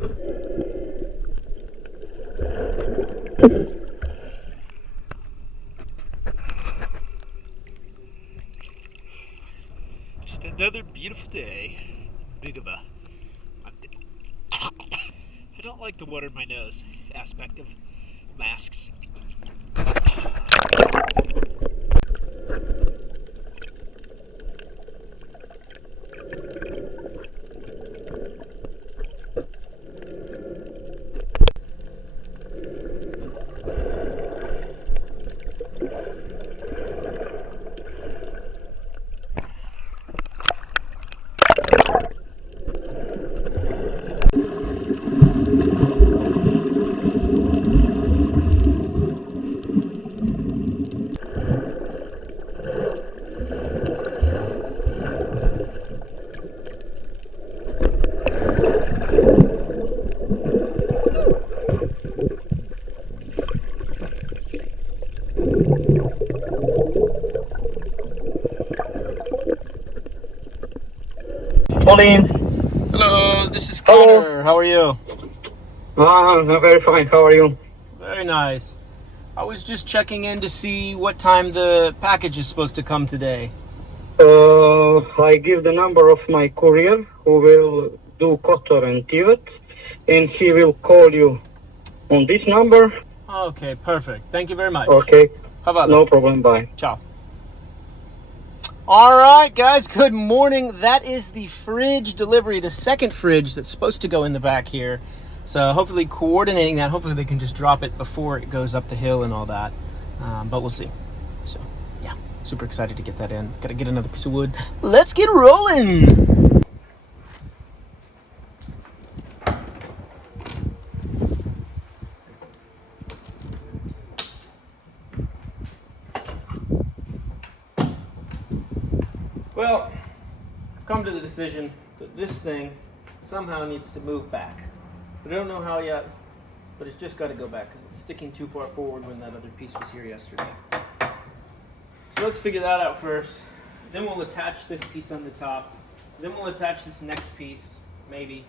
Just another beautiful day. Big of a. I don't like the water in my nose aspect of masks. Pauline. Hello, this is Connor. How are you? I'm very fine. How are you? Very nice. I was just checking in to see what time the package is supposed to come today. I give the number of my courier who will do Kotor and Tivet, and he will call you on this number. Okay, perfect. Thank you very much. Okay. How about No that? problem. Bye. Ciao. All right, guys, good morning. That is the fridge delivery, the second fridge that's supposed to go in the back here. So hopefully coordinating that, hopefully they can just drop it before it goes up the hill and all that. But we'll see. So, yeah, super excited to get that in. Gotta get another piece of wood. Let's get rolling. Well, I've come to the decision that this thing somehow needs to move back. I don't know how yet, but it's just got to go back because it's sticking too far forward when that other piece was here yesterday. So let's figure that out first. Then we'll attach this piece on the top. Then we'll attach this next piece, maybe.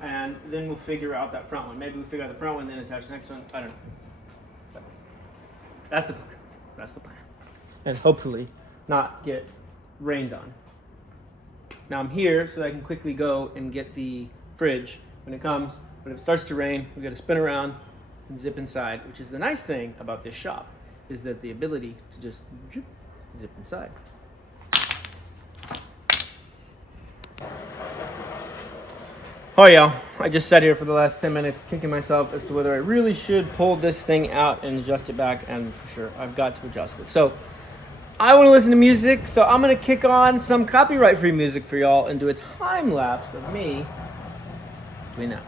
And then we'll figure out that front one. Maybe we'll figure out the front one, then attach the next one. I don't know. That's the plan. That's the plan. And hopefully not get rained on. Now I'm here so that I can quickly go and get the fridge when it comes. But if it starts to rain, we got to spin around and zip inside, which is the nice thing about this shop, is that the ability to just zip inside. Oh yeah, I just sat here for the last 10 minutes kicking myself as to whether I really should pull this thing out and adjust it back, and for sure I've got to adjust it. So I want to listen to music, so I'm going to kick on some copyright-free music for y'all and do a time lapse of me doing that.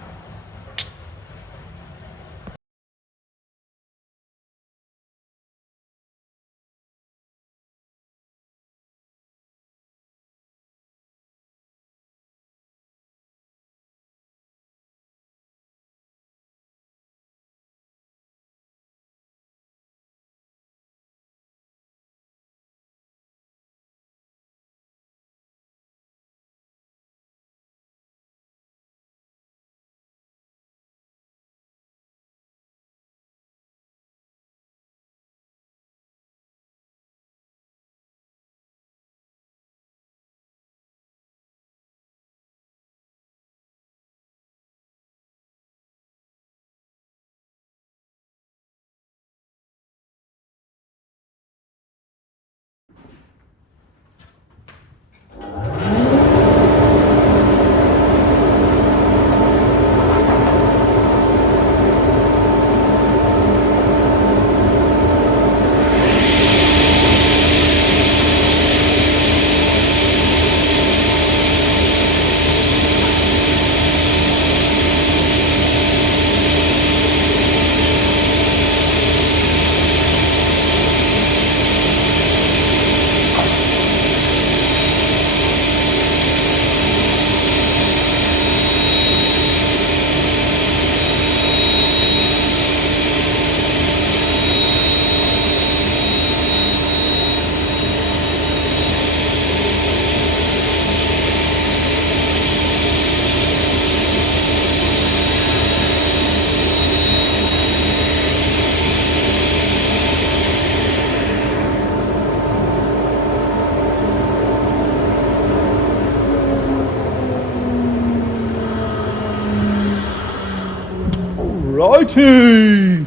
Alrighty.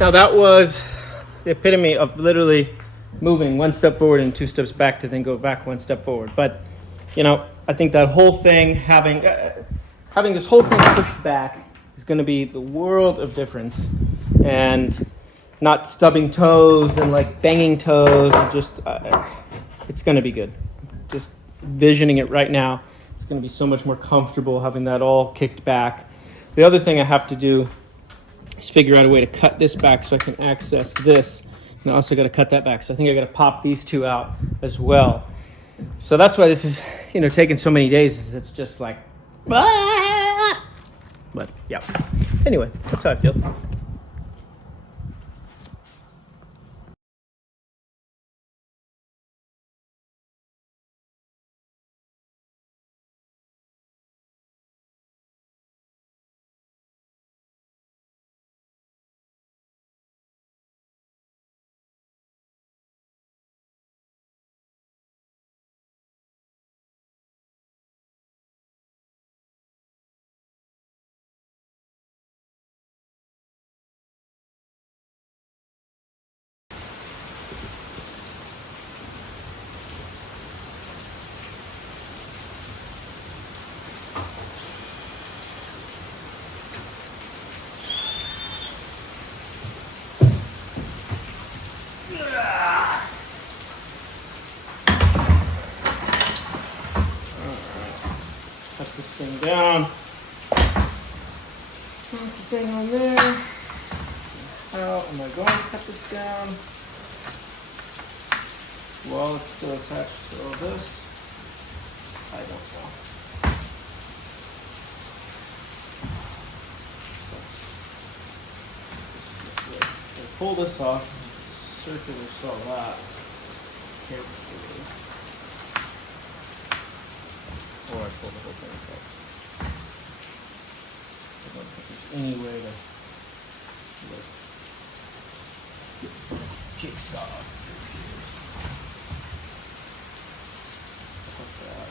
Now that was the epitome of literally moving one step forward and 2 steps back to then go back 1 step forward. But, you know, I think that whole thing, having this whole thing pushed back is going to be the world of difference. And not stubbing toes and like banging toes, and just, it's going to be good. Just visioning it right now, it's going to be so much more comfortable having that all kicked back. The other thing I have to do is figure out a way to cut this back so I can access this. And I also got to cut that back. So I think I got to pop these 2 out as well. So that's why this is, you know, taking so many days. Is it's just like, ah! But yeah. Anyway, that's how I feel. Cut this thing down. Put the thing on there. How am I going to cut this down while it's still attached to all this? I don't know. So pull this off, circular saw that carefully. Or I pull the whole thing apart. I don't think there's any way to jigsaw. Put that.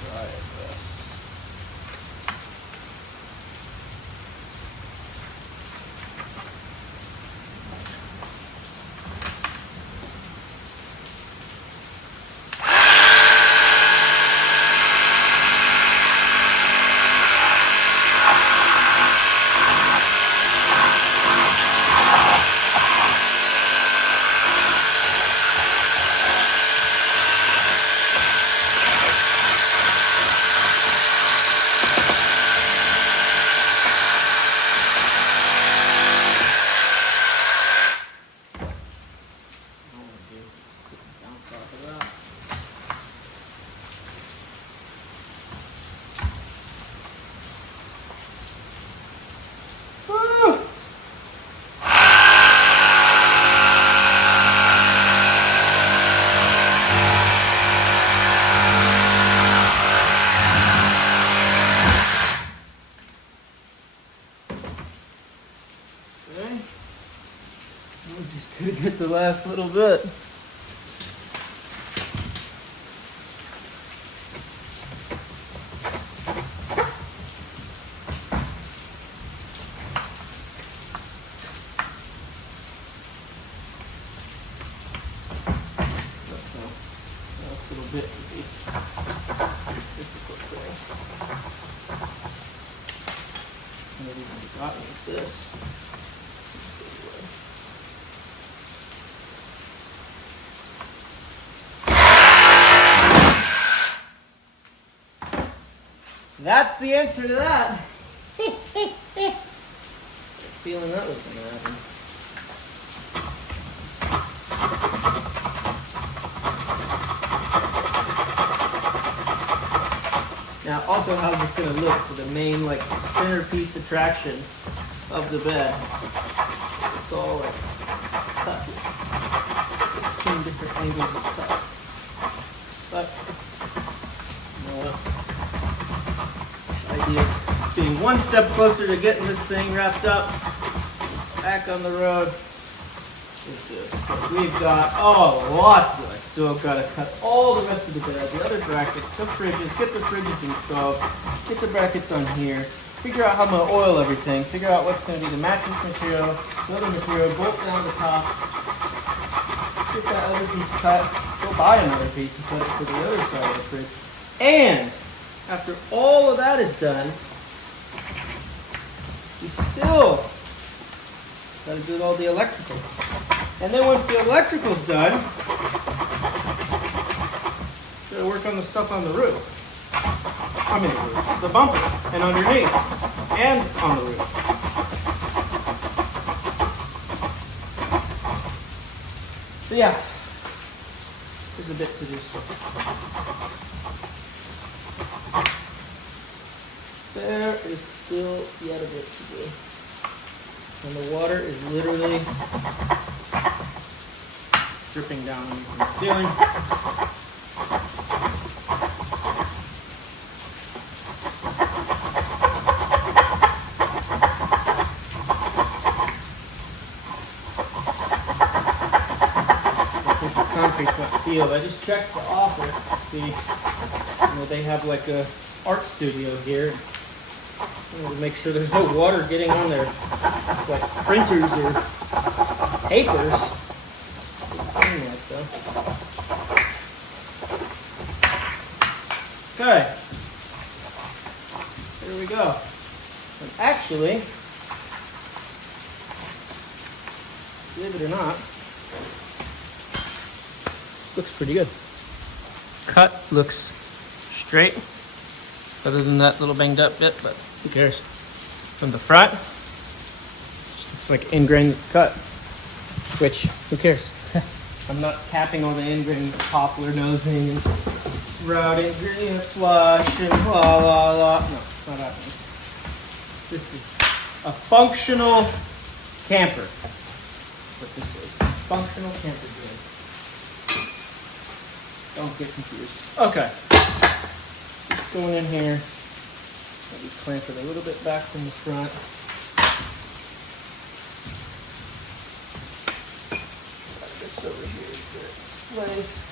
Try it best. Gonna get the last little bit. Last little bit would be difficult thing. Maybe even gotten with this. That's the answer to that. Feeling that was gonna happen. Now, also, how's this gonna look for the main, like, centerpiece attraction of the bed? It's all like cut. 16 different angles of cuts. But you know what? Idea of being one step closer to getting this thing wrapped up, back on the road, is good. But we've got lots of. I still gotta cut all the rest of the bed, the other brackets, the fridges, get the fridges installed, get the brackets on here, figure out how I'm gonna oil everything, figure out what's gonna be the mattress material, the other material, bolt down the top, get that other piece cut, go buy another piece and put it to the other side of the fridge. And after all of that is done, you still gotta do all the electrical. And then once the electrical's done, you gotta work on the stuff on the roof. I mean the roof, the bumper, and underneath, and on the roof. So yeah, there's a bit to do still. There is still yet a bit to do. And the water is literally dripping down from the ceiling. I think this concrete's not sealed. I just checked the office to see, they have like a art studio here. To make sure there's no water getting on their like printers or papers. Doesn't seem like so. Okay. Here we go. And actually, believe it or not, looks pretty good. Cut looks straight, other than that little banged up bit, but who cares? From the front, just looks like ingrain that's cut, which, who cares? I'm not capping all the ingrain with poplar nosing and routing, green flush, and blah, blah, blah. No, it's not happening. This is a functional camper. That's what this is. Functional camper gear. Don't get confused. Okay. Just going in here. Maybe clamp it a little bit back from the front. Got this over here is good place.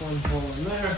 One hole in there.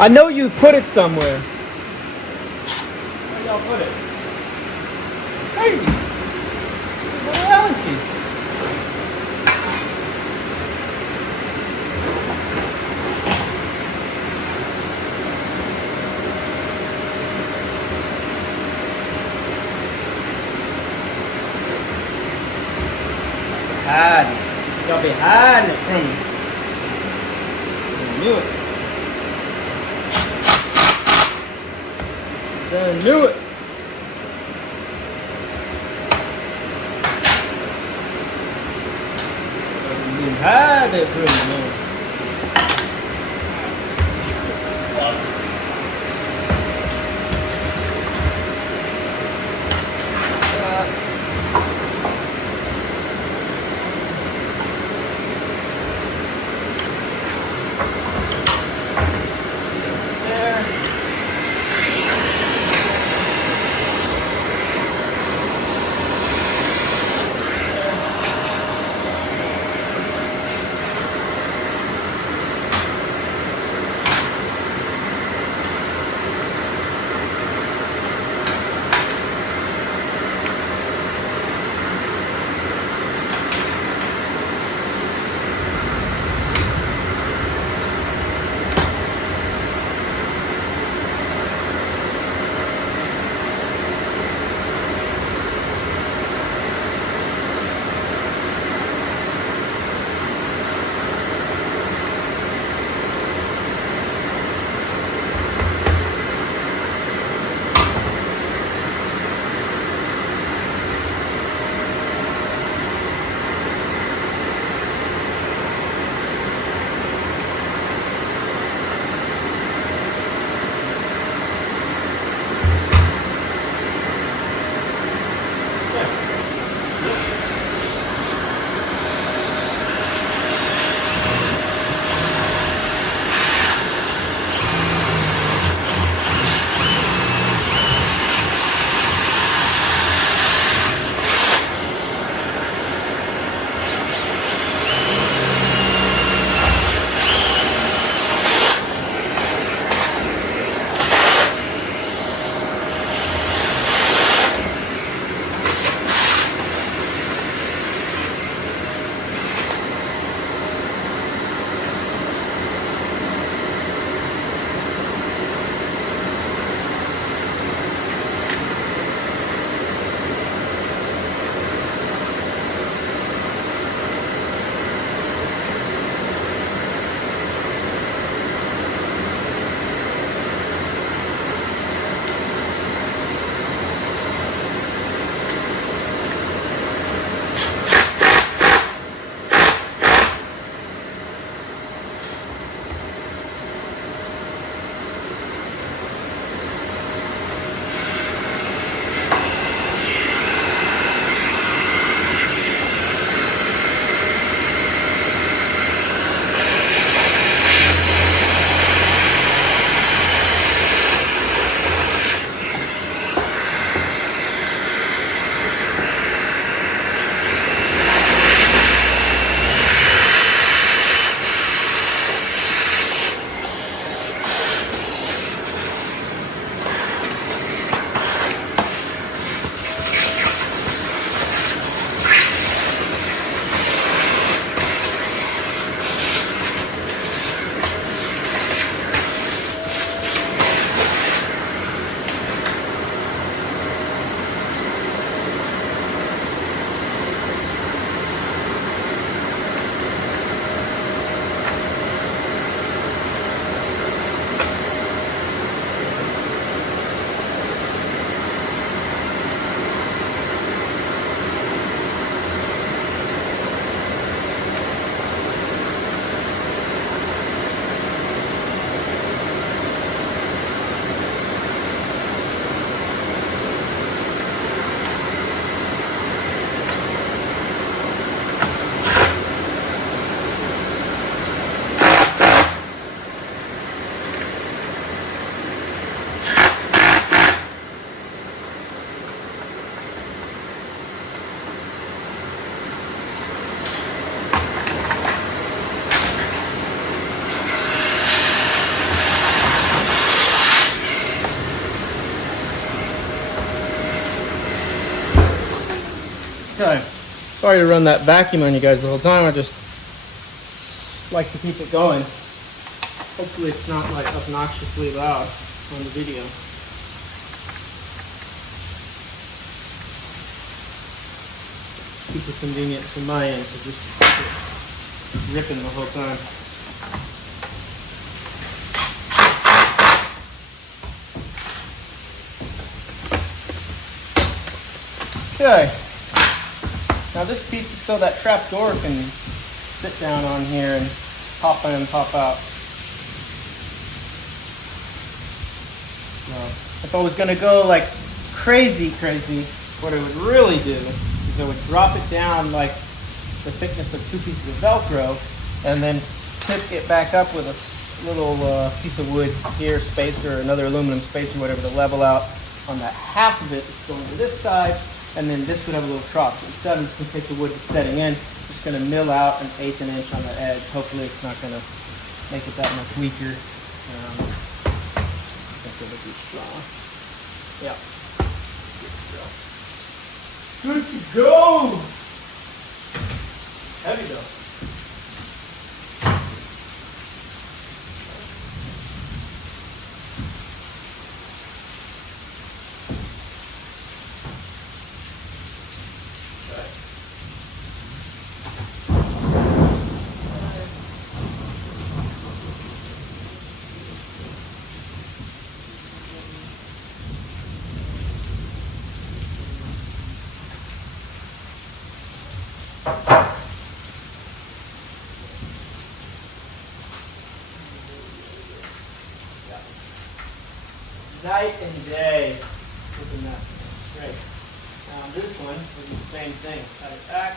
I know you put it somewhere. Where y'all put it? Crazy. What the hell is she? Hiding. Y'all be hiding it from me. I knew it. I knew it. You had it, Bruno. Okay. Sorry to run that vacuum on you guys the whole time. I just like to keep it going. Hopefully it's not like obnoxiously loud on the video. Super convenient from my end to just keep it ripping the whole time. Okay. Now this piece is so that trap door can sit down on here and pop in and pop out. Now, if I was going to go like crazy, what I would really do is I would drop it down like the thickness of 2 pieces of Velcro and then tip it back up with a little piece of wood here, spacer, another aluminum spacer, whatever, to level out on that half of it that's going to this side, and then this would have a little trough. Instead, I'm just going to take the wood that's setting in, just going to mill out 1/8 inch on the edge. Hopefully it's not going to make it that much weaker. I think it'll be strong. Yeah. Good to go! Heavy though. Night and day with the method. Great. Now on this one, we do the same thing. Cut it back.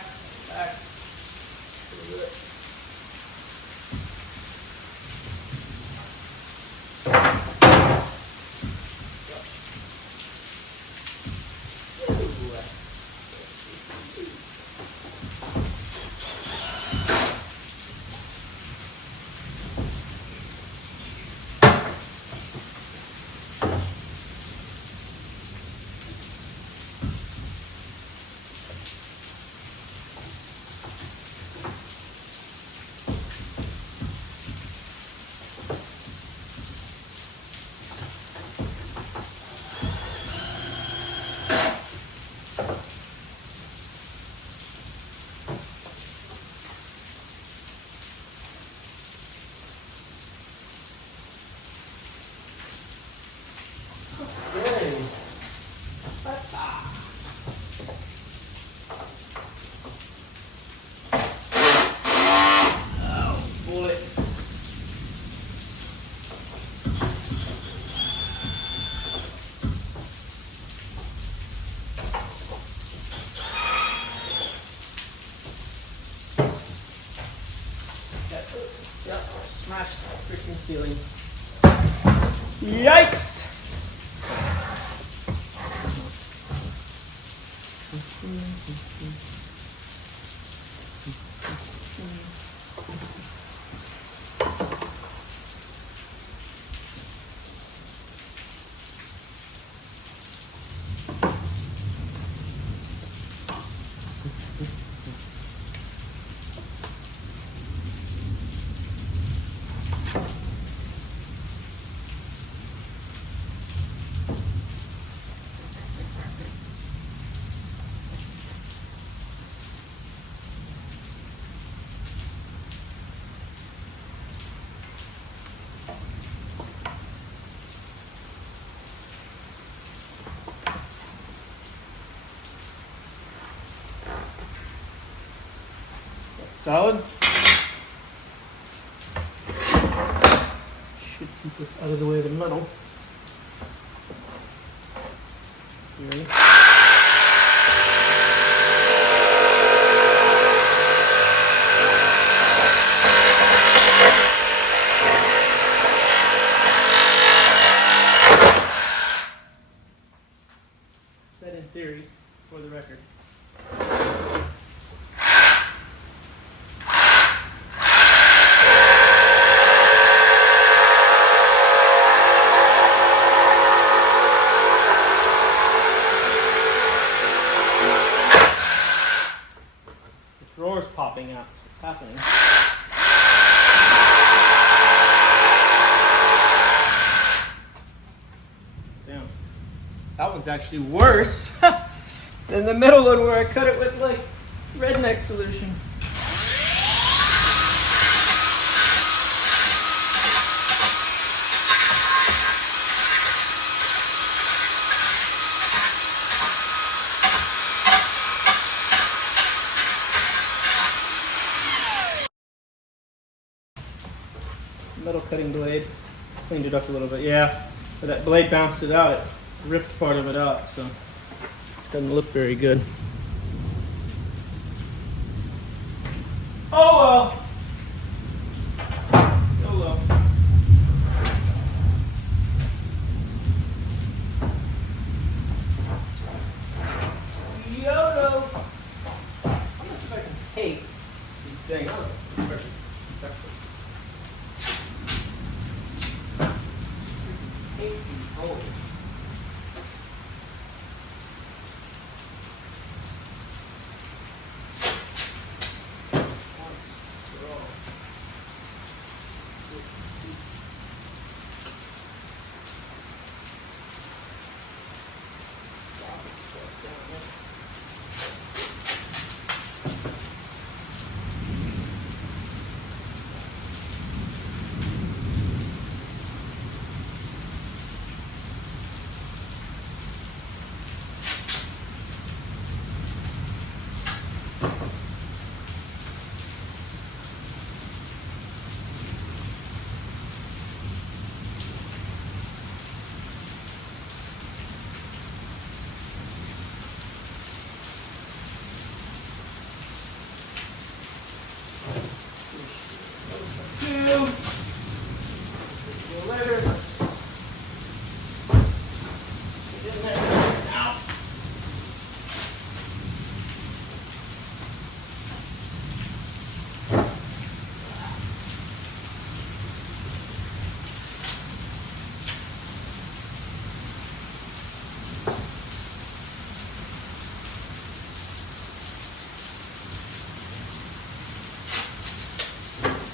Smash that freaking ceiling. Yikes! Solid. Should keep this out of the way of the metal. You ready? Said in theory, for the record. Drawers popping out. What's happening? Damn. That one's actually worse than the middle one where I cut it with like redneck solution. cutting blade. Cleaned it up a little bit, yeah. But that blade bounced it out. It ripped part of it out, so it doesn't look very good. Oh well. Oh well. YOLO. I'm not sure if I can tape these things. Tape these holes.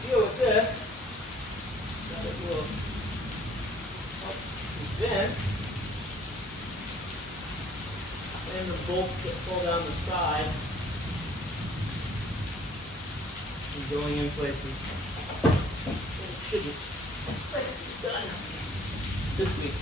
Deal with this. Now that will help prevent random bolts that fall down the side and going in places it shouldn't. It's done this week.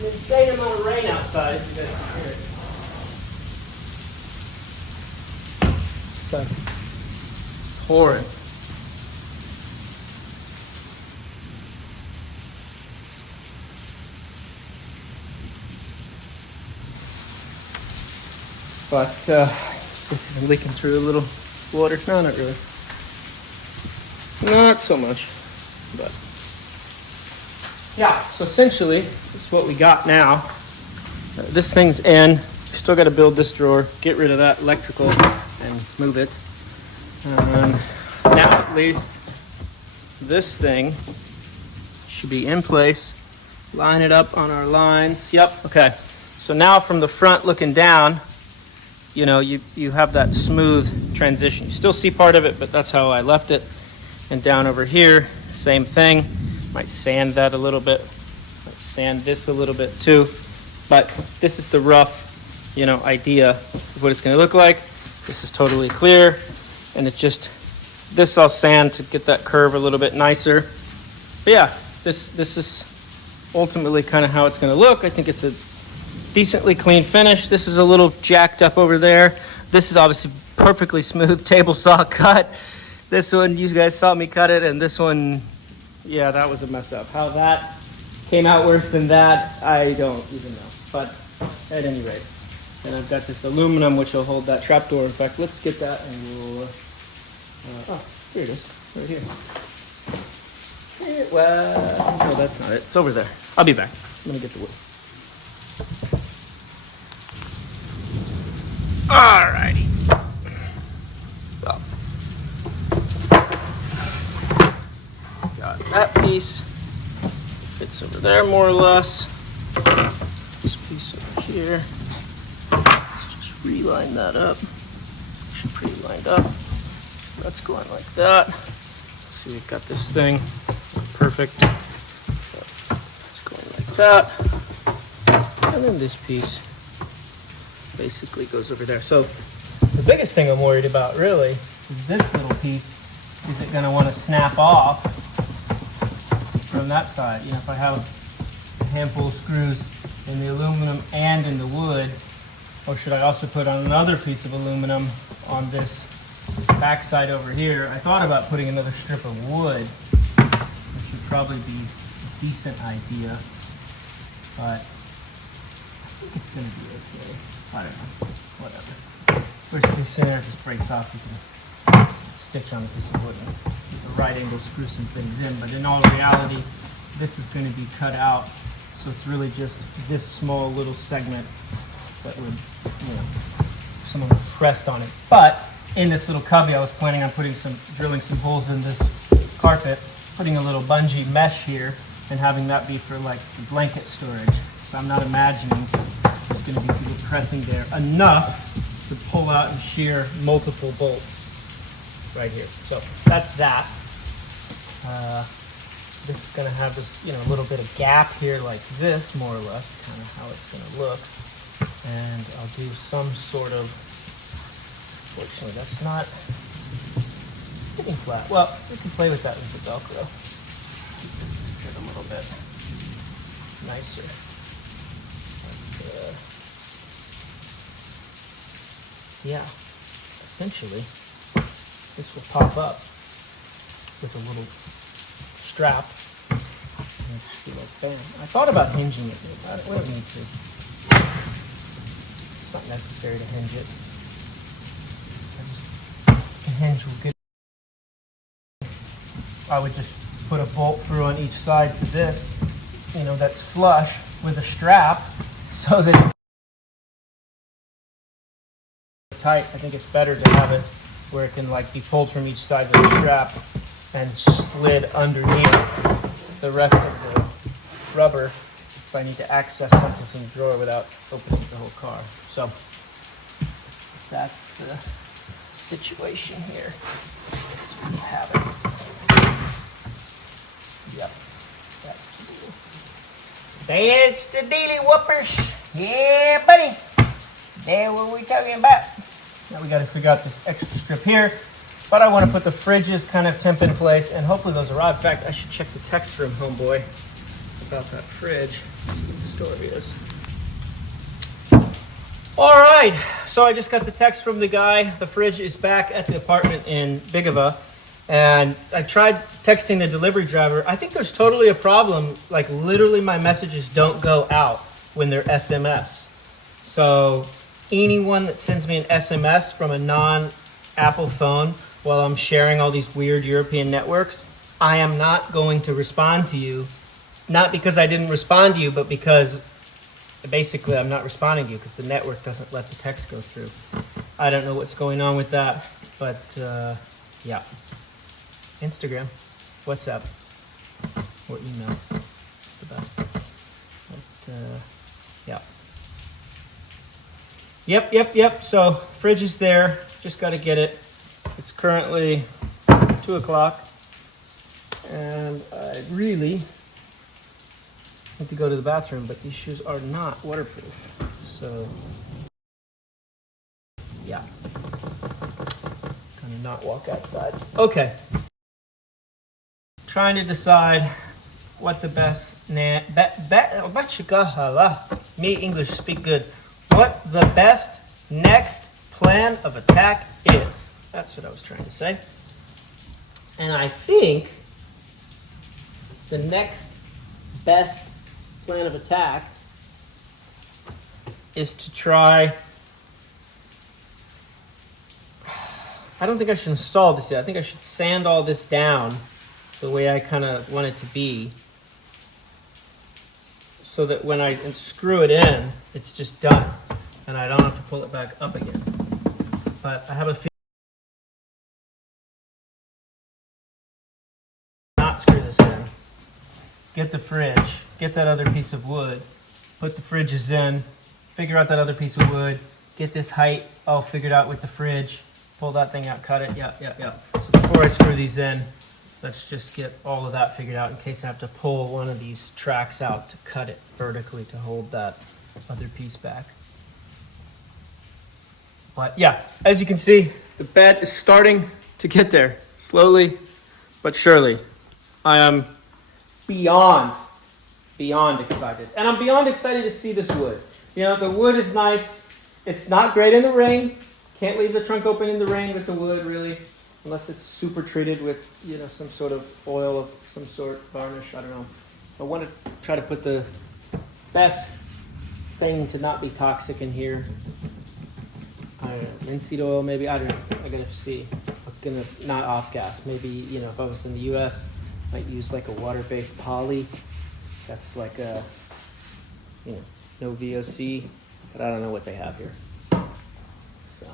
An insane amount of rain outside, if you guys can hear it. It's pouring. But it's leaking through a little water. No, not really. Not so much, but. Yeah, so essentially, this is what we got now. This thing's in. Still got to build this drawer, get rid of that electrical, and move it. Now, at least, this thing should be in place. Line it up on our lines. Yep, okay. So now from the front looking down, you know, you have that smooth transition. You still see part of it, but that's how I left it. And down over here, same thing. Might sand that a little bit, might sand this a little bit too, but this is the rough, you know, idea of what it's going to look like. This is totally clear, and it's just this I'll sand to get that curve a little bit nicer. But yeah, this is ultimately kind of how it's going to look. I think it's a decently clean finish. This is a little jacked up over there. This is obviously perfectly smooth table saw cut. This one, you guys saw me cut it, and this one. Yeah, that was a mess up. How that came out worse than that, I don't even know. But at any rate, and I've got this aluminum which will hold that trapdoor. In fact, let's get that and we'll. Oh, here it is, right here. Well, no, that's not it. It's over there. I'll be back. Let me get the wood. Alrighty. Well. Got that piece, fits over there more or less. This piece over here, let's just reline that up. Should pretty lined up. That's going like that. Let's see, we've got this thing perfect. that. And then this piece basically goes over there. So the biggest thing I'm worried about really is this little piece. Is it going to want to snap off from that side? You know, if I have a handful of screws in the aluminum and in the wood, or should I also put on another piece of aluminum on this back side over here? I thought about putting another strip of wood, which would probably be a decent idea, but I think it's going to be okay. I don't know, whatever. Worst case scenario, it just breaks off. You can stitch on a piece of wood and with a right angle screw some things in, but in all reality, this is going to be cut out, so it's really just this small little segment that would, you know, someone pressed on it. But in this little cubby, I was planning on drilling some holes in this carpet, putting a little bungee mesh here, and having that be for like blanket storage. So I'm not imagining there's going to be people pressing there enough to pull out and shear multiple bolts right here. So that's that. This is going to have this, you know, a little bit of gap here like this, more or less, kind of how it's going to look. And I'll do some sort of, fortunately that's not sitting flat. Well, we can play with that with the Velcro. Keep this to sit a little bit nicer. Yeah, essentially this will pop up with a little strap and just be like bam. I thought about hinging it, but we don't need to. It's not necessary to hinge it. The hinge will get. I would just put a bolt through on each side to this, you know, that's flush with a strap, so that it's tight. I think it's better to have it where it can like be pulled from each side with a strap and slid underneath the rest of the rubber if I need to access something from the drawer without opening the whole car. So that's the situation here. So we have it. Yep, that's the deal. That's the dealy whoopers. Yeah, buddy. That's what we're talking about. Now we got to figure out this extra strip here, but I want to put the fridges kind of temp in place, and hopefully those arrive. In fact, I should check the text from homeboy about that fridge. See what the story is. All right, so I just got the text from the guy. The fridge is back at the apartment in Bigava, and I tried texting the delivery driver. I think there's totally a problem. Like literally my messages don't go out when they're SMS. So anyone that sends me an SMS from a non-Apple phone while I'm sharing all these weird European networks, I am not going to respond to you. Not because I didn't respond to you, but because basically I'm not responding to you because the network doesn't let the text go through. I don't know what's going on with that, but yeah. Instagram, WhatsApp, or email. It's the best. But, yeah. Yep. So fridge is there. Just got to get it. It's currently 2 o'clock, and I really need to go to the bathroom, but these shoes are not waterproof. So yeah, gonna not walk outside. Okay. Trying to decide what the best me English speak good. What the best next plan of attack is. That's what I was trying to say. And I think the next best plan of attack is to try. I don't think I should install this yet. I think I should sand all this down the way I kind of want it to be, so that when I screw it in, it's just done, and I don't have to pull it back up again. But I have a feeling not screw this in. Get the fridge, get that other piece of wood, put the fridges in, figure out that other piece of wood, get this height all figured out with the fridge, pull that thing out, cut it, yeah. So before I screw these in, let's just get all of that figured out in case I have to pull one of these tracks out to cut it vertically to hold that other piece back. But yeah, as you can see, the bed is starting to get there, slowly but surely. I am beyond excited. And I'm beyond excited to see this wood. You know, the wood is nice. It's not great in the rain. Can't leave the trunk open in the rain with the wood, really, unless it's super treated with, you know, some sort of oil of some sort, varnish, I don't know. I want to try to put the best thing to not be toxic in here. I don't know, linseed oil maybe, I don't know. I gotta see what's gonna not off gas. Maybe, you know, if I was in the US, I might use like a water-based poly. That's like a, you know, no VOC, but I don't know what they have here. So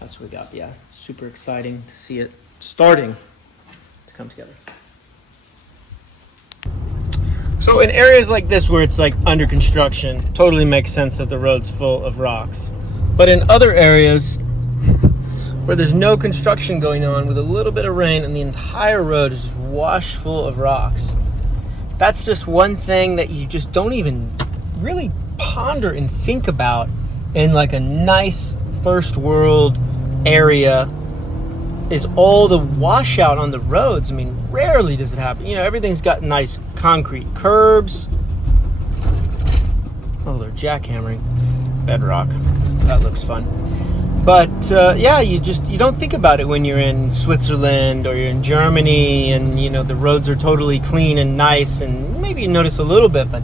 that's what we got. Yeah, super exciting to see it starting to come together. So in areas like this where it's like under construction, totally makes sense that the road's full of rocks. But in other areas where there's no construction going on, with a little bit of rain and the entire road is just washed full of rocks, that's just one thing that you just don't even really ponder and think about in like a nice first world area, is all the washout on the roads. I mean, rarely does it happen. You know, everything's got nice concrete curbs. Oh, they're jackhammering bedrock. That looks fun. But yeah, you don't think about it when you're in Switzerland or you're in Germany and, you know, the roads are totally clean and nice, and maybe you notice a little bit, but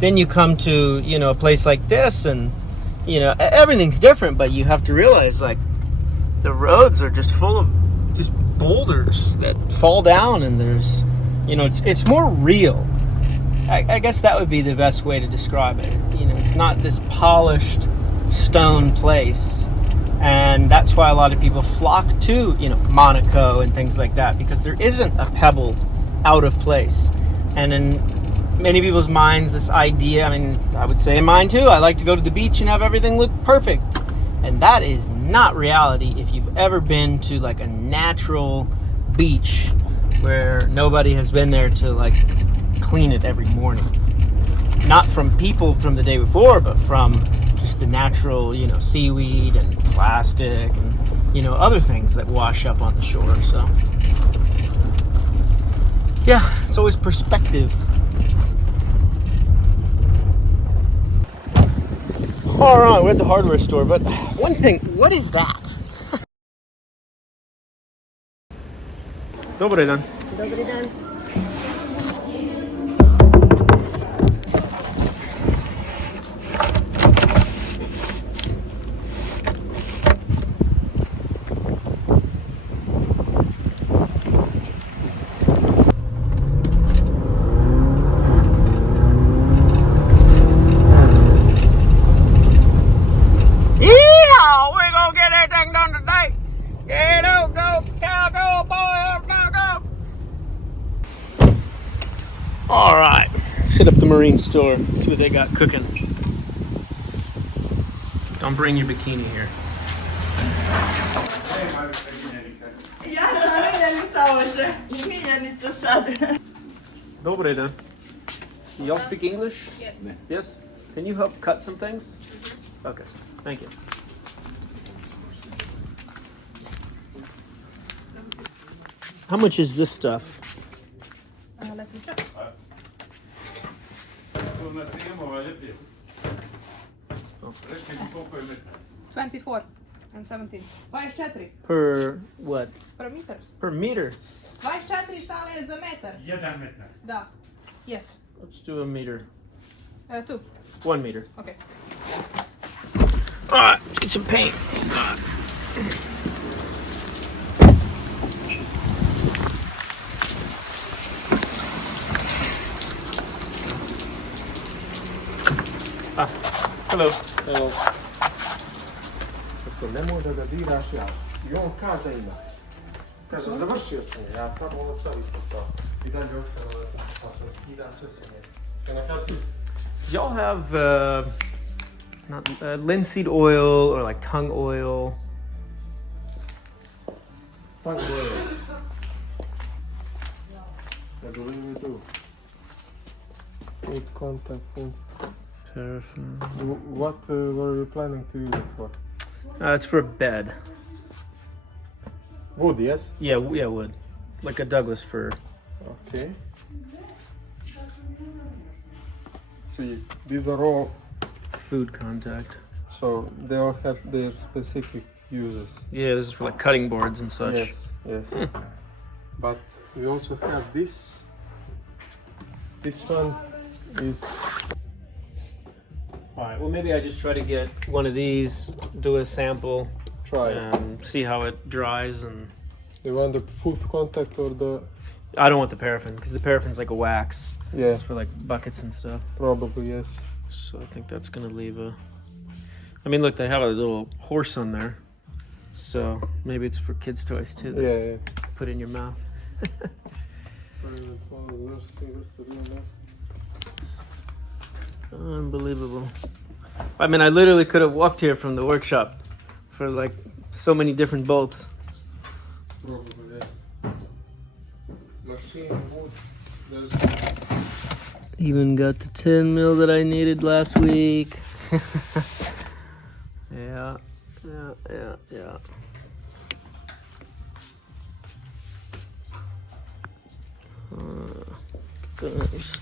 then you come to, you know, a place like this and, you know, everything's different, but you have to realize, like, the roads are just full of just boulders that fall down, and there's, you know, it's more real. I guess that would be the best way to describe it. You know, it's not this polished stone place. And that's why a lot of people flock to, you know, Monaco and things like that, because there isn't a pebble out of place. And in many people's minds, this idea, I mean, I would say in mine too, I like to go to the beach and have everything look perfect. And that is not reality if you've ever been to like a natural beach where nobody has been there to like clean it every morning. Not from people from the day before, but from just the natural, you know, seaweed and plastic and, you know, other things that wash up on the shore. So yeah, it's always perspective. All right, we're at the hardware store, but one thing, what is that? Dobry dan. Dobry dan. All right, let's hit up the marine store, see what they got cooking. Don't bring your bikini here. Ja sam idem całocze. Imienianicu sad. Dobry dan. Do y'all speak English? Yes. Yes? Can you help cut some things? Okay, thank you. How much is this stuff? Let me check. 24 and 17. 24. Per what? Per meter. Per meter? 24 sale za metar. 1 metar. Da. Yes. Let's do a meter. 2. 1 meter. Okay. All right, let's get some paint. Hello. Hello. Ne mora da diraš jač. I on kaza ima. Kaže, završio sam je, ja tamo ovo sve ispucao. I dalje ostalo, pa sam skidao, sve sam je. I na kraju, Y'all have not linseed oil or like tongue oil? tako je. I believe we do. Food contact. Paraffin. What were you planning to use it for? It's for a bed. Wood, yes? Yeah, wood. Like a Douglas fir. Okay. So these are all, Food contact. so they all have their specific uses. Yeah, this is for like cutting boards and such. Yes, yes. But we also have this. This one is, Alright, well maybe I just try to get one of these, do a sample, try. and see how it dries. And You want the food contact or the, I don't want the paraffin, because the paraffin's like a wax. yeah, It's for like buckets and stuff. probably yes. So I think that's gonna leave a... I mean, look, they have a little horse on there. So maybe it's for kids' toys too. That Yeah, you put in your mouth. Unbelievable. I mean, I literally could have walked here from the workshop for like so many different bolts. Probably yes. Machine wood. There's Even got the 10 mil that I needed last week. Yeah. Goodness.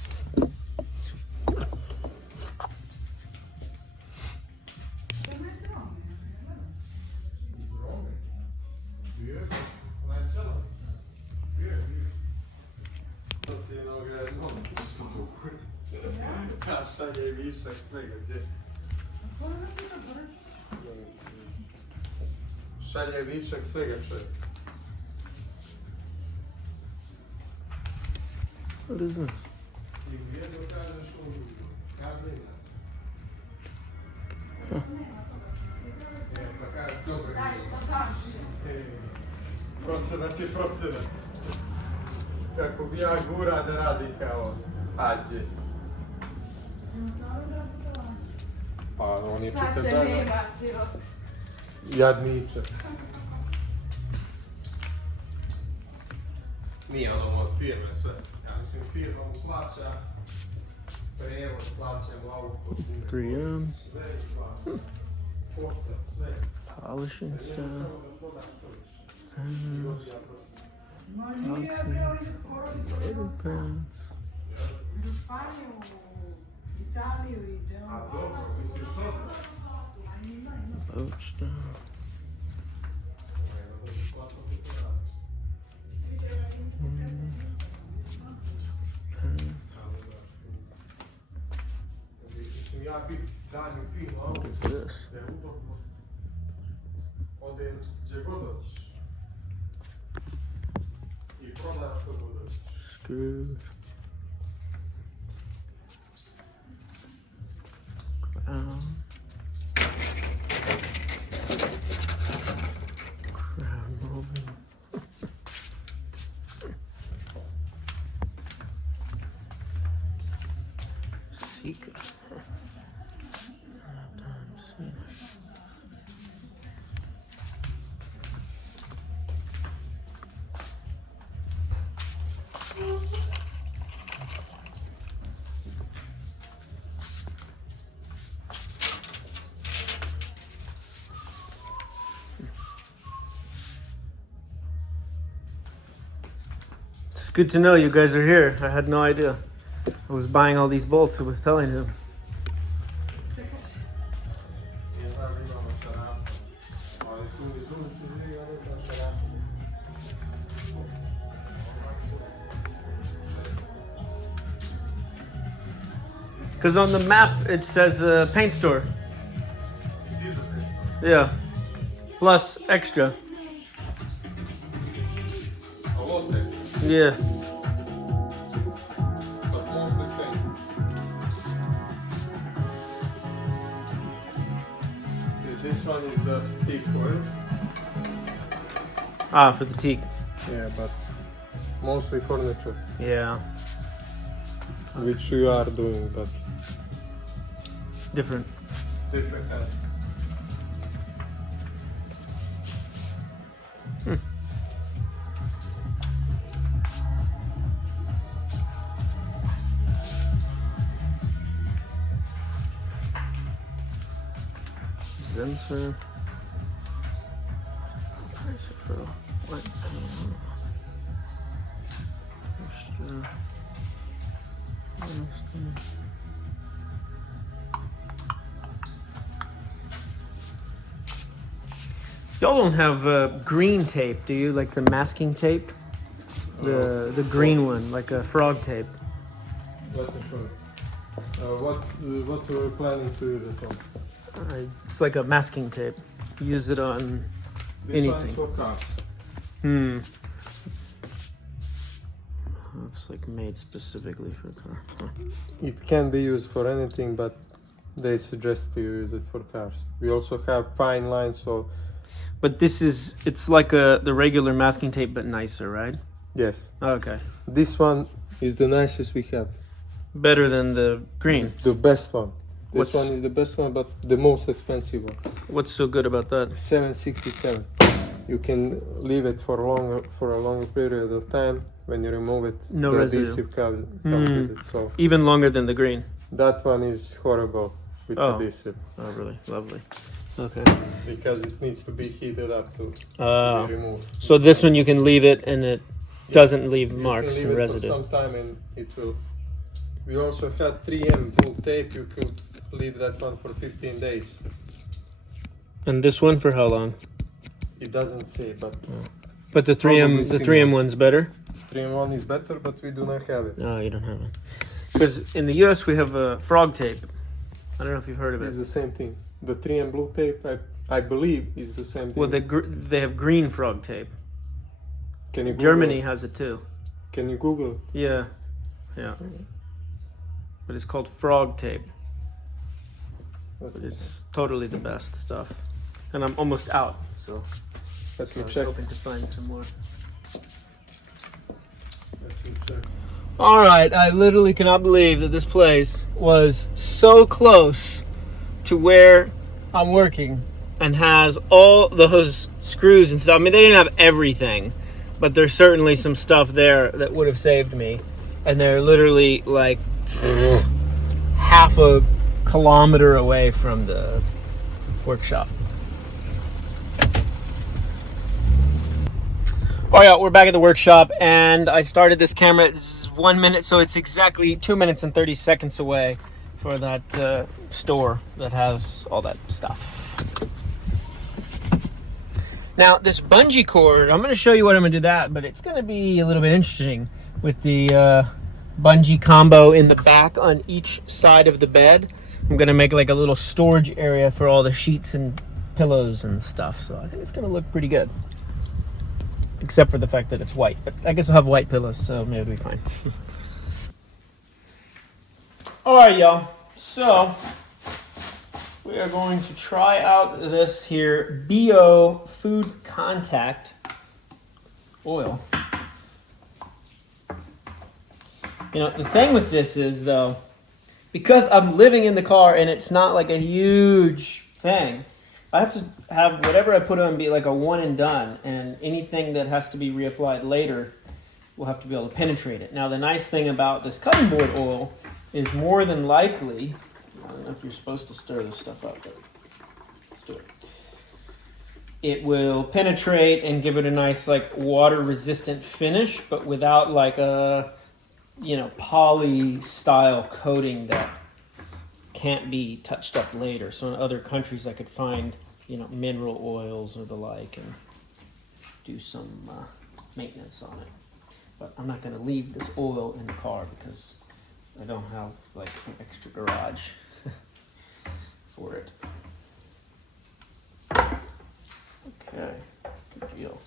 Szalje wiszek swego, gdzie? Szalje wiszek swego, czy? What is this? Procent. Kako bi ja gura da radi kao Hadži. Pa on je čita da... Jadniče. Nije ono od firme sve. Ja mislim firma mu plaća prevoz, plaća mu auto. 3M. Sve plaća. Foto, sve. Polishing stuff. A dobro, misliš što? Boat stuff. Ja bih danju film auto. What is this? Da je udobno. Ode gdje god hoćeš. I prodaš što god hoćeš. Screws. Crown. Crown moving. Seeker. It's good to know you guys are here. I had no idea. I was buying all these bolts. I was telling him. Because on the map it says paint store. It is a paint store. Yeah. Plus extra. A lot extra. Yeah. But mostly paint. See, this one is the teak oil. Ah, for the teak. Yeah, but mostly furniture, Yeah. which you are doing, but Different. different kind. Sensor. Price for white panel. Extra. Y'all don't have green tape, do you? Like the masking tape? The green one, like a frog tape. Let me show you. What were you planning to use it on? It's like a masking tape. Use it on This anything. one is for cars. It's like made specifically for a car. Huh. It can be used for anything, but they suggest you use it for cars. We also have fine lines, so But it's like the regular masking tape, but nicer, right? yes. Okay. This one is the nicest we have. Better than the green. The best one. This What's- one is the best one, but the most expensive one. What's so good about that? 767. You can leave it for a longer period of time. When you remove it, No the residue. adhesive comes with it. So Even longer than the green. that one is horrible with Oh. adhesive Oh, really? Lovely. Okay. because it needs to be heated up to Oh. be removed. So this one you can leave it and it doesn't leave You marks can and leave it residue. for some time and it will. We also had 3M blue tape. You could leave that one for 15 days. And this one for how long? It doesn't say, but But the 3M Probably the 3M similar. one's better? 3-in-1 is better, but we do not have it. Oh, you don't have it. Because in the US we have a frog tape. I don't know if you've heard of It's it. the same thing. The 3M blue tape, I believe, is the same thing. Well, they have green frog tape. Can you Google Germany it? has it too. Can you Google? Yeah. Yeah. But it's called frog tape. But it's totally the best stuff. And I'm almost out, so Let I me was check. hoping to find some more. Let me check. All right, I literally cannot believe that this place was so close to where I'm working and has all those screws and stuff. I mean, they didn't have everything, but there's certainly some stuff there that would have saved me. And they're literally like half a kilometer away from the workshop. Oh yeah, we're back at the workshop, and I started this camera. It's 1 minute, so it's exactly 2 minutes and 30 seconds away for that store that has all that stuff. Now, this bungee cord, I'm going to show you what I'm going to do that, but it's going to be a little bit interesting with the bungee combo in the back on each side of the bed. I'm going to make like a little storage area for all the sheets and pillows and stuff, so I think it's going to look pretty good. Except for the fact that it's white. But I guess I'll have white pillows, so maybe it'll be fine. Alright, y'all. So, we are going to try out this here BO Food Contact Oil. You know, the thing with this is, though, because I'm living in the car and it's not like a huge thing, I have to have whatever I put on be like a one and done, and anything that has to be reapplied later will have to be able to penetrate it. Now, the nice thing about this cutting board oil is more than likely, I don't know if you're supposed to stir this stuff up, but let's do it. It will penetrate and give it a nice like water resistant finish, but without like a, you know, poly style coating that can't be touched up later. So in other countries I could find, you know, mineral oils or the like and do some maintenance on it. But I'm not going to leave this oil in the car because I don't have like an extra garage for it. Okay, good deal.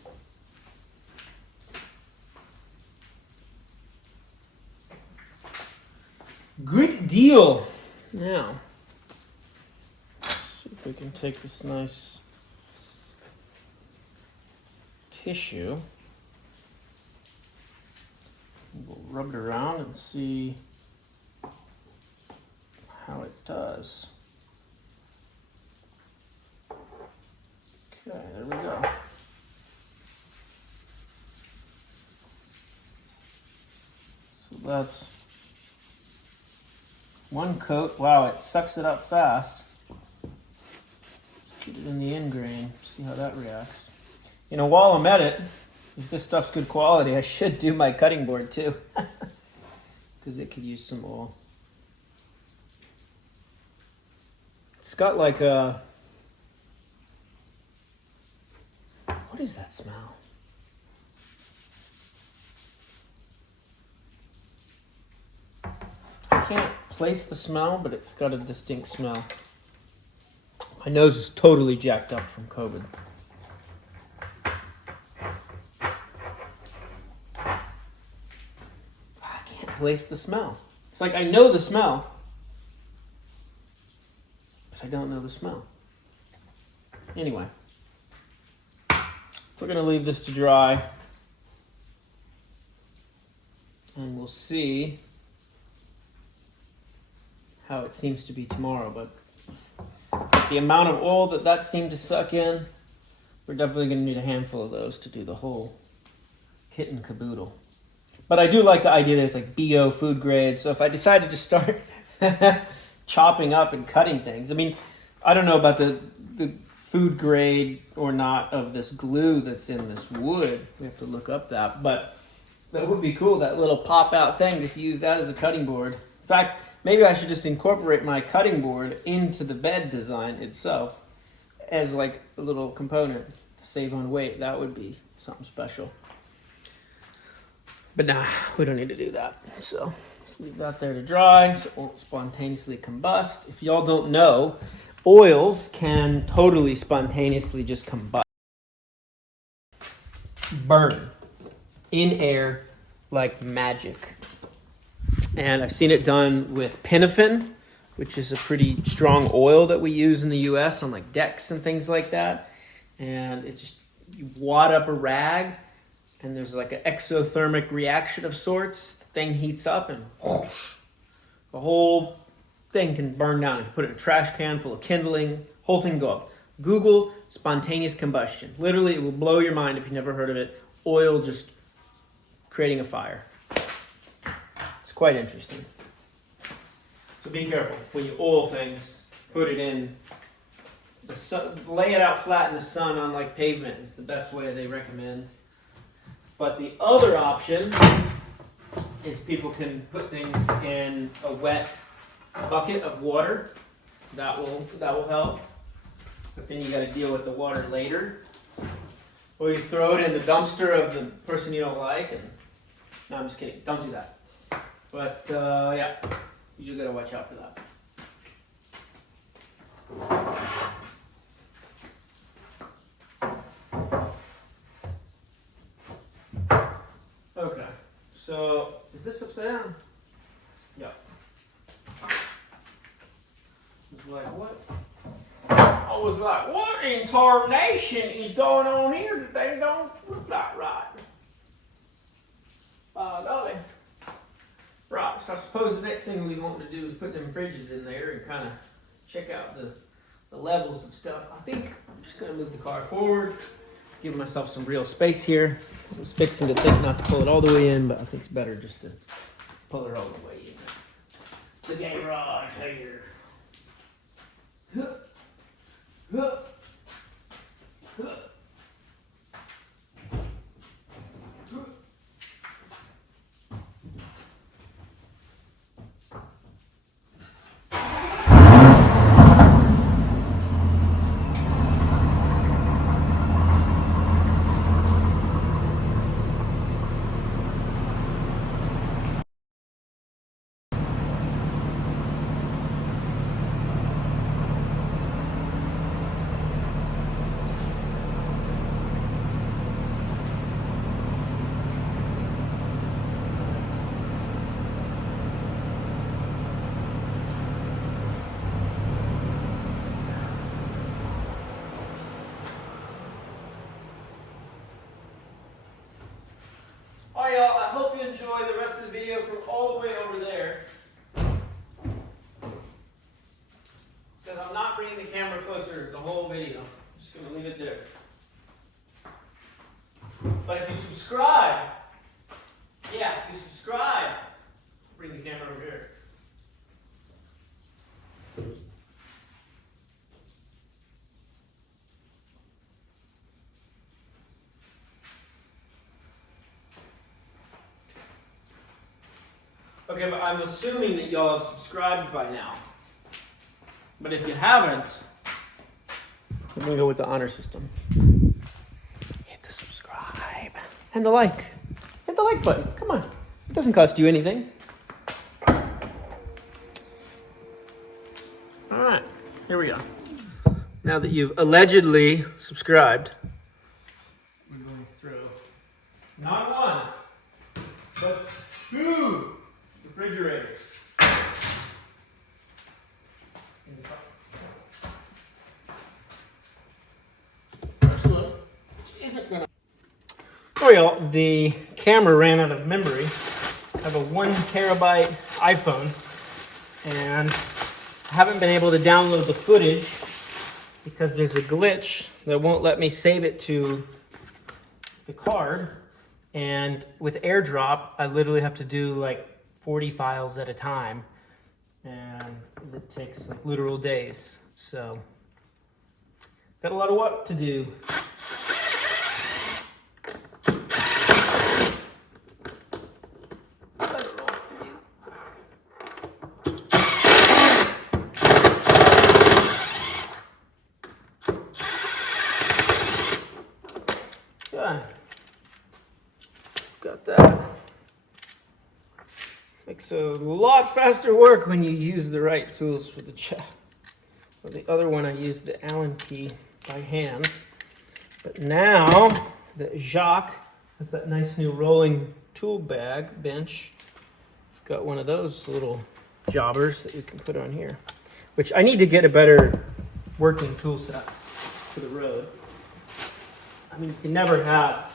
Good deal. Now, let's see if we can take this nice tissue and we'll rub it around and see how it does. Okay, there we go. So that's one coat. Wow, it sucks it up fast. Get it in the end grain, see how that reacts. You know, while I'm at it, if this stuff's good quality, I should do my cutting board too. Because it could use some oil. It's got like a... What is that smell? I can't place the smell, but it's got a distinct smell. My nose is totally jacked up from COVID. I can't place the smell. It's like I know the smell, but I don't know the smell. Anyway, we're going to leave this to dry, and we'll see how it seems to be tomorrow. But the amount of oil that seemed to suck in, we're definitely going to need a handful of those to do the whole kit and caboodle. But I do like the idea that it's like BO food grade. So if I decided to start chopping up and cutting things, I mean, I don't know about the food grade or not of this glue that's in this wood. We have to look up that. But that would be cool, that little pop out thing, just use that as a cutting board. In fact, maybe I should just incorporate my cutting board into the bed design itself as like a little component to save on weight. That would be something special. But nah, we don't need to do that. So let's leave that there to dry so it won't spontaneously combust. If y'all don't know, oils can totally spontaneously just combust. Burn in air like magic. And I've seen it done with paraffin, which is a pretty strong oil that we use in the US on like decks and things like that. And it just, you wad up a rag and there's like an exothermic reaction of sorts. The thing heats up and whoosh, the whole thing can burn down. You put it in a trash can full of kindling, whole thing go up. Google spontaneous combustion. Literally, it will blow your mind if you've never heard of it. Oil just creating a fire. It's quite interesting. So be careful when you oil things. Put it in the sun, lay it out flat in the sun on like pavement is the best way they recommend. But the other option is people can put things in a wet bucket of water. That will help. But then you got to deal with the water later. Or you throw it in the dumpster of the person you don't like. And no, I'm just kidding. Don't do that. But yeah, you do got to watch out for that. Okay, so is this upside down? Yeah. It's like, what? I was like, what in tarnation is going on here that they don't look like right? Golly. Right, so I suppose the next thing we want to do is put them fridges in there and kind of check out the levels of stuff. I think I'm just going to move the car forward, give myself some real space here. I was fixing to think not to pull it all the way in, but I think it's better just to pull it all the way in. The garage here. Huh. Huh. Huh. Alright y'all, I hope you enjoy the rest of the video from all the way over there. Because I'm not bringing the camera closer the whole video. I'm just going to leave it there. But if you subscribe, bring the camera over here. Okay, but I'm assuming that y'all have subscribed by now. But if you haven't, I'm gonna go with the honor system. Hit the subscribe and the like. Hit the like button. Come on. It doesn't cost you anything. All right, here we go. Now that you've allegedly subscribed, we're going through not one, but 2 refrigerators. First one, which isn't gonna. Oh yeah, the camera ran out of memory. I have a 1 terabyte iPhone, and I haven't been able to download the footage because there's a glitch that won't let me save it to the card. And with AirDrop, I literally have to do like 40 files at a time, and it takes like literal days. So, got a lot of work to do. Done. Got that. Makes a lot faster work when you use the right tools for the job. For the other one, I used the Allen key by hand. But now that Jacques has that nice new rolling tool bag bench, I've got one of those little jobbers that you can put on here. Which I need to get a better working tool set for the road. I mean, you can never have,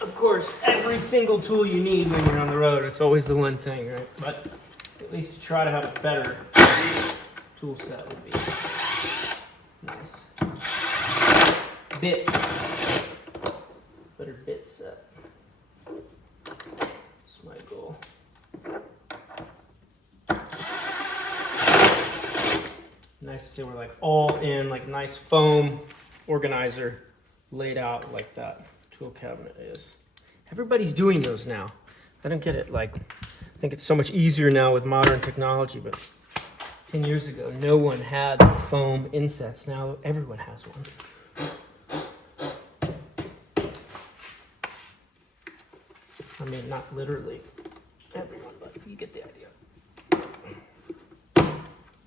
of course, every single tool you need when you're on the road. It's always the one thing, right? But at least try to have a better tool set would be nice. Bit. Better bit set. That's my goal. Nice if they were like all in, like nice foam organizer laid out like that tool cabinet is. Everybody's doing those now. I don't get it. Like, I think it's so much easier now with modern technology, but 10 years ago, no one had foam insets. Now everyone has one. I mean, not literally everyone, but you get the idea.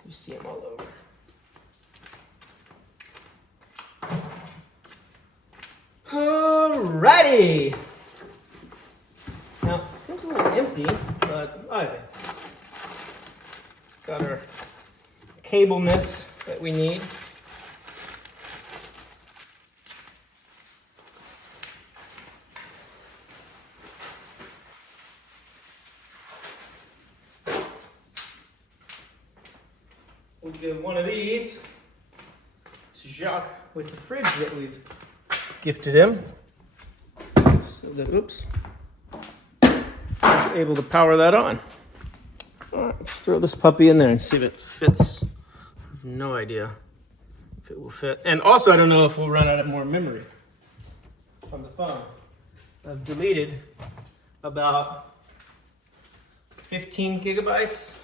You see them all over. Alrighty. Now, it seems a little empty, but okay. It's got our cableness that we need. We'll give one of these to Jacques with the fridge that we've gifted him, so that, oops, he's able to power that on. All right, let's throw this puppy in there and see if it fits. I have no idea if it will fit. And also, I don't know if we'll run out of more memory on the phone. I've deleted about 15 gigabytes,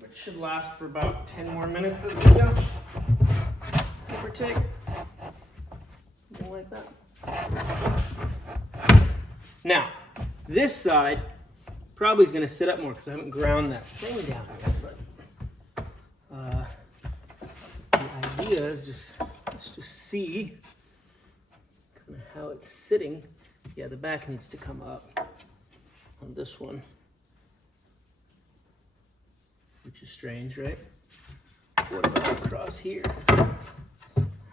which should last for about 10 more minutes of the video. Give or take. Something like that. Now, this side probably is going to sit up more because I haven't ground that thing down yet. But the idea is just, let's just see kind of how it's sitting. Yeah, the back needs to come up on this one, which is strange, right? What about across here?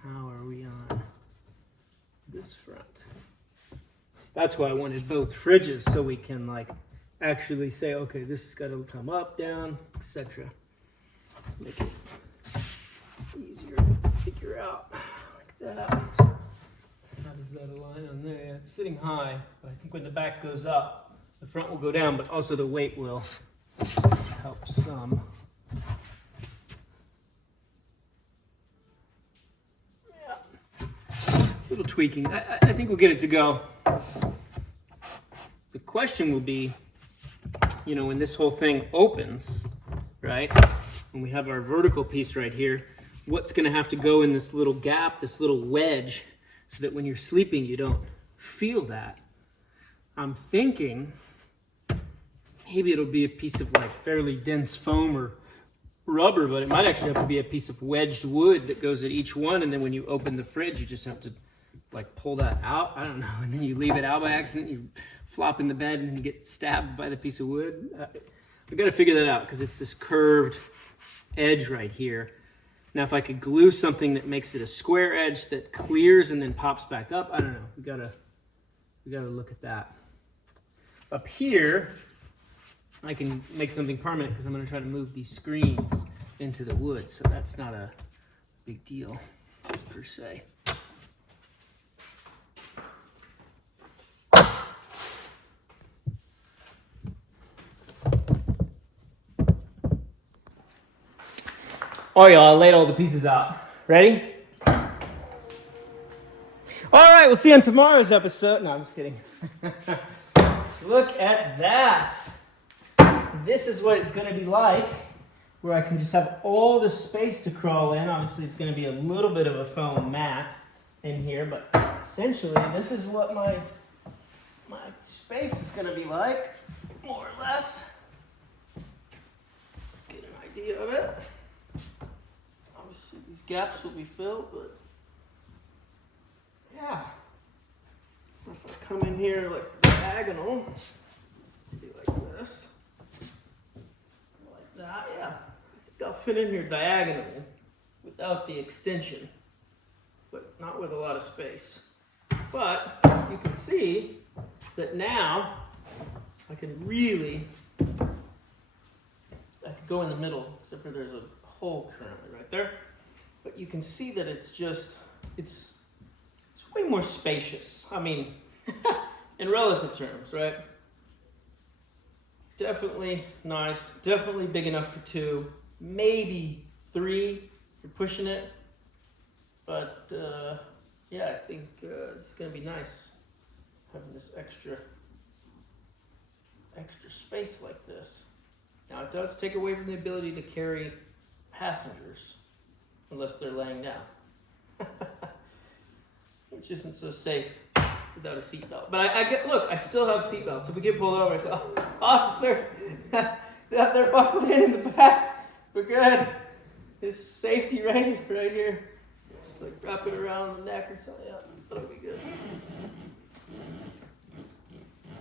How are we on this front? That's why I wanted both fridges, so we can like actually say, okay, this has got to come up, down, etc. Make it easier to figure out like that. How does that align on there? Yeah, it's sitting high, but I think when the back goes up, the front will go down, but also the weight will help some. Little tweaking. I think we'll get it to go. question will be, you know, when this whole thing opens, right? When we have our vertical piece right here, what's going to have to go in this little gap, this little wedge, so that when you're sleeping, you don't feel that. I'm thinking maybe it'll be a piece of like fairly dense foam or rubber, but it might actually have to be a piece of wedged wood that goes at each one, and then when you open the fridge, you just have to like pull that out. I don't know, and then you leave it out by accident, you flop in the bed and you get stabbed by the piece of wood. We've got to figure that out because it's this curved edge right here. Now, if I could glue something that makes it a square edge that clears and then pops back up, I don't know. We gotta look at that. Up here, I can make something permanent because I'm going to try to move these screens into the wood, so that's not a big deal per se. Oh, y'all, I laid all the pieces out. Ready? All right, we'll see you on tomorrow's episode. No, I'm just kidding. Look at that. This is what it's going to be like, where I can just have all the space to crawl in. Obviously, it's going to be a little bit of a foam mat in here, but essentially, this is what my space is going to be like, more or less. Get an idea of it. Obviously, these gaps will be filled, but yeah. If I come in here like diagonal, be like this. That, yeah, I think I'll fit in here diagonally without the extension, but not with a lot of space. But you can see that now I can really, I could go in the middle, except for there's a hole currently right there. But you can see that it's just, it's way more spacious. I mean, in relative terms, right? Definitely nice, definitely big enough for 2, maybe 3 if you're pushing it. But yeah, I think it's gonna be nice having this extra space like this. Now it does take away from the ability to carry passengers unless they're laying down, which isn't so safe without a seatbelt. But I get, look, I still have seatbelts. If we get pulled over, I say, oh, officer, they're buckled in the back. We're good. It's safety right here. Just like wrap it around the neck or something. Yeah, that'll be good.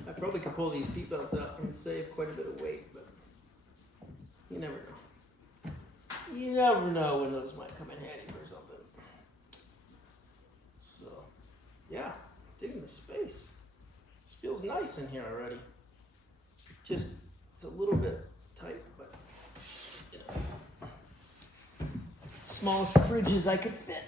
I probably could pull these seatbelts out and save quite a bit of weight, but you never know. You never know when those might come in handy for something. So, yeah. Digging the space. This feels nice in here already. Just, it's a little bit tight, but you know, smallest fridges I could fit.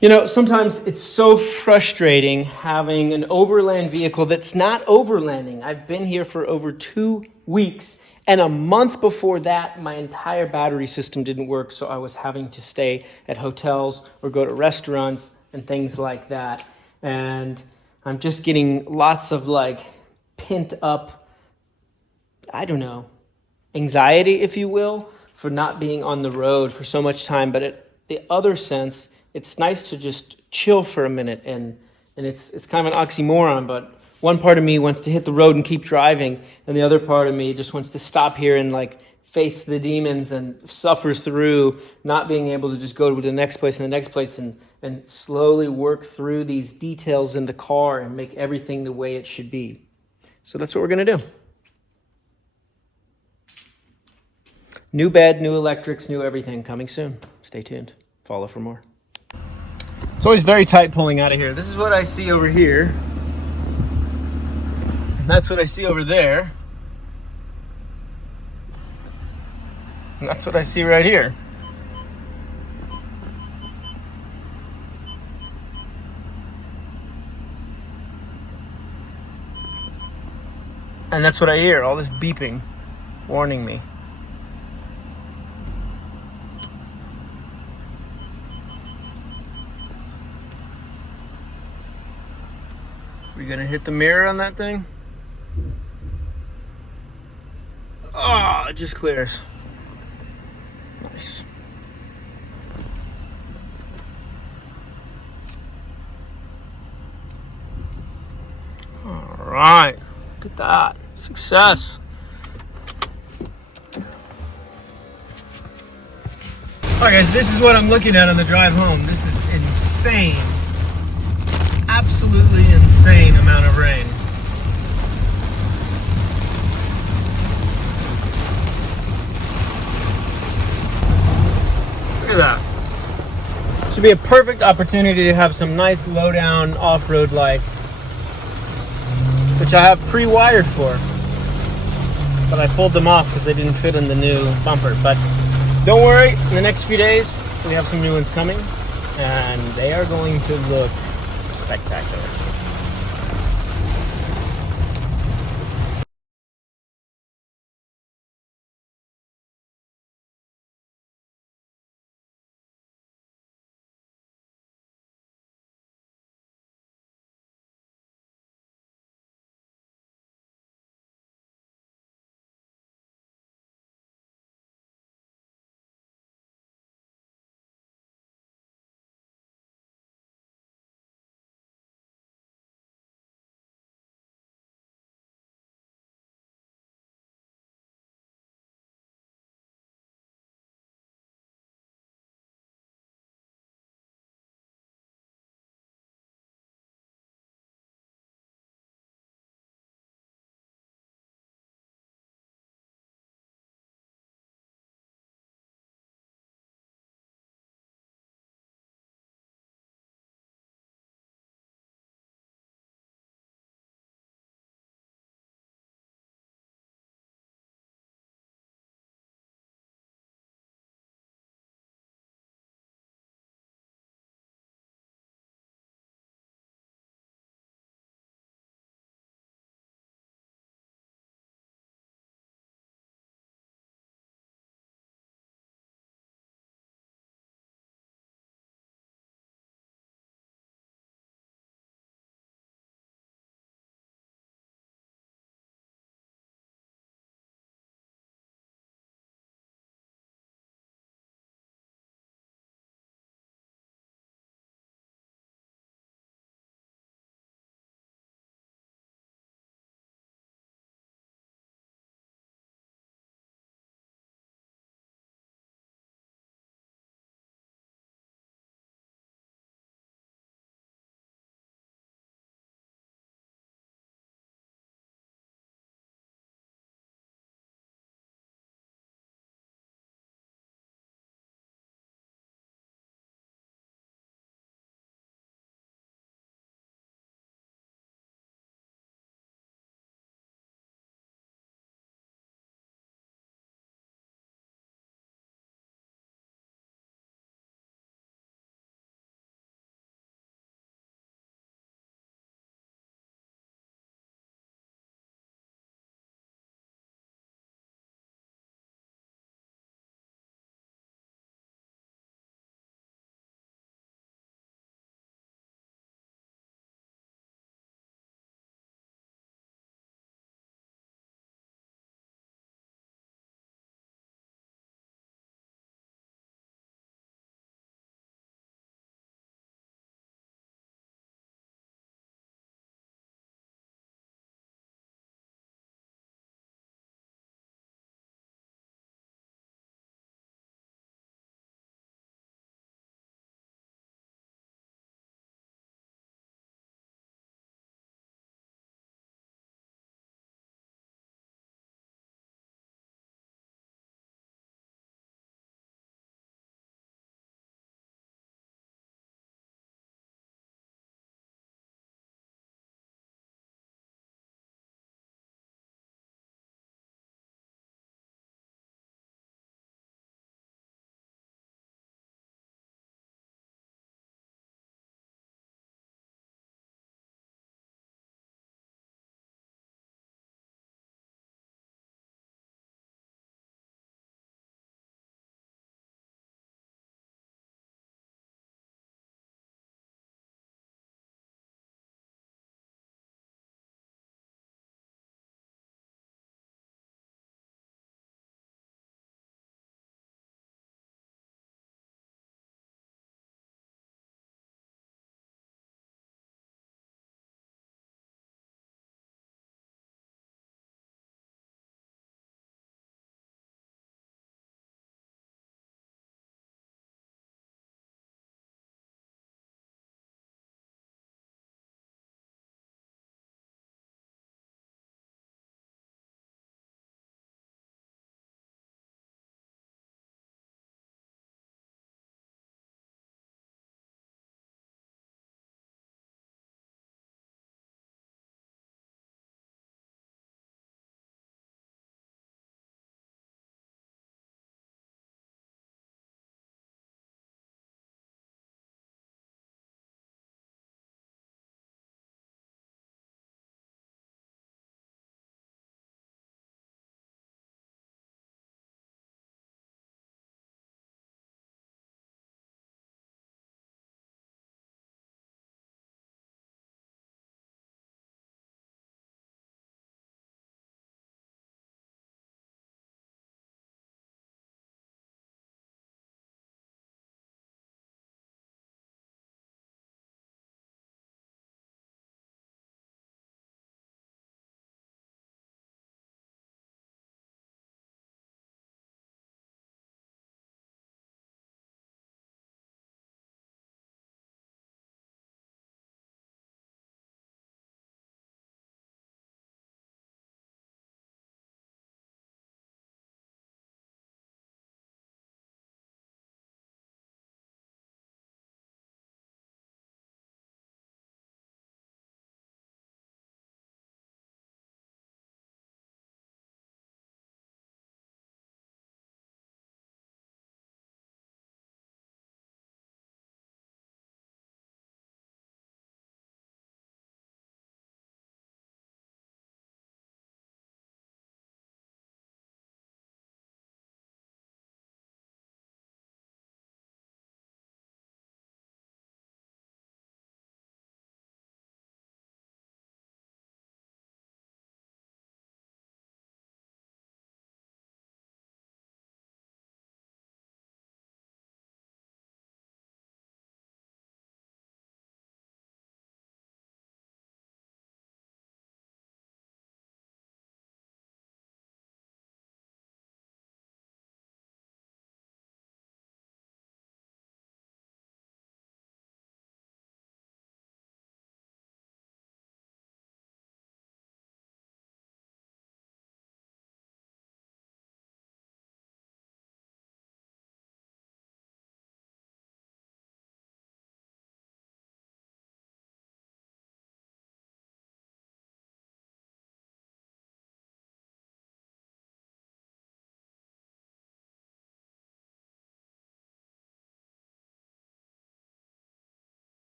You know, sometimes it's so frustrating having an overland vehicle that's not overlanding. I've been here for over 2 weeks, and a month before that, my entire battery system didn't work, so I was having to stay at hotels or go to restaurants and things like that. And I'm just getting lots of like pent up, I don't know, anxiety, if you will, for not being on the road for so much time. But in the other sense, it's nice to just chill for a minute, and it's kind of an oxymoron, but one part of me wants to hit the road and keep driving, and the other part of me just wants to stop here and like face the demons and suffer through not being able to just go to the next place and the next place and slowly work through these details in the car and make everything the way it should be. So that's what we're going to do. New bed, new electrics, new everything coming soon. Stay tuned. Follow for more. It's always very tight pulling out of here. This is what I see over here. And that's what I see over there. And that's what I see right here. And that's what I hear, all this beeping, warning me. You gonna hit the mirror on that thing? Oh, it just clears. Nice. All right, look at that. Success. Alright guys, this is what I'm looking at on the drive home. This is insane. Absolutely insane amount of rain. Look at that. Should be a perfect opportunity to have some nice low-down off-road lights, which I have pre-wired for. But I pulled them off because they didn't fit in the new bumper. But don't worry, in the next few days we have some new ones coming, and they are going to look spectacular.